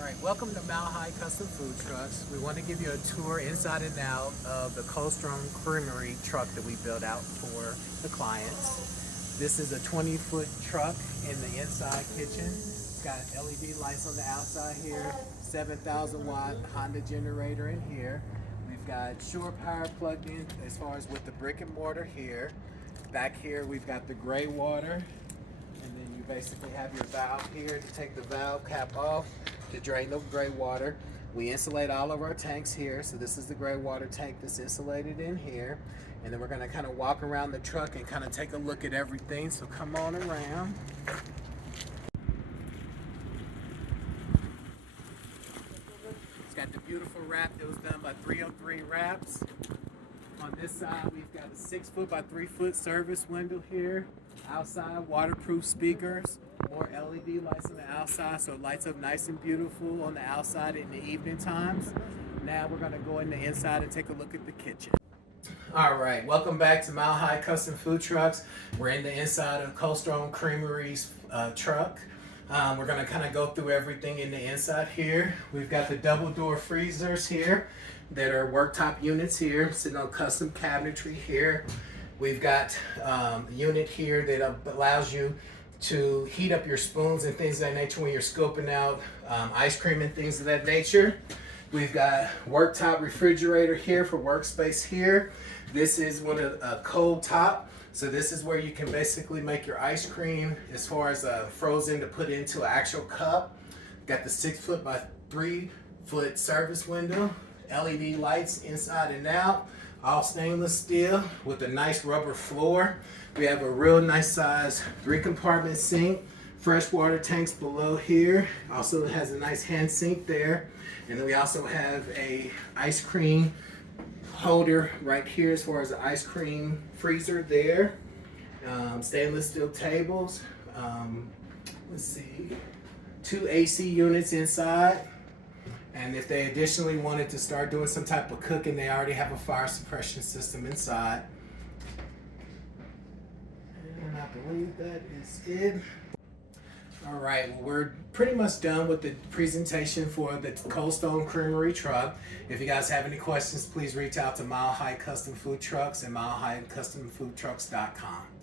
Right, welcome to Mile High Custom Food Trucks. We want to give you a tour inside and out of the Coldstone Creamery truck that we built out for the clients. This is a 20-foot truck in the inside kitchen. It's got LED lights on the outside here, 7,000 watt Honda generator in here. We've got shore power plugged in as far as with the brick and mortar here. Back here we've got the gray water, and then you basically have your valve here to take the valve cap off to drain the gray water. We insulate all of our tanks here, so this is the gray water tank that's insulated in here. And then we're going to kind of walk around the truck and kind of take a look at everything, so come on around. It's got the beautiful wrap that was done by 303 Wraps. On this side we've got a 6 foot by 3 foot service window here. Outside, waterproof speakers, more LED lights on the outside, so it lights up nice and beautiful on the outside in the evening times. Now we're going to go in the inside and take a look at the kitchen. All right, welcome back to Mile High Custom Food Trucks. We're in the inside of Coldstone Creamery's truck. We're going to kind of go through everything in the inside here. We've got the double door freezers here that are worktop units here, sitting on custom cabinetry here. We've got a unit here that allows you to heat up your spoons and things of that nature when you're scoping out ice cream and things of that nature. We've got worktop refrigerator here for workspace here. This is a cold top. So this is where you can basically make your ice cream as far as frozen to put into an actual cup. Got the 6 foot by 3 foot service window, LED lights inside and out. All stainless steel with a nice rubber floor. We have a real nice size 3 compartment sink, fresh water tanks below here. Also has a nice hand sink there. And then we also have a ice cream holder right here as far as the ice cream freezer there. Stainless steel tables. Let's see, 2 AC units inside. And if they additionally wanted to start doing some type of cooking, they already have a fire suppression system inside. And I believe that is it. All right, well, we're pretty much done with the presentation for the Coldstone Creamery truck. If you guys have any questions, please reach out to Mile High Custom Food Trucks and milehighcustomfoodtrucks.com.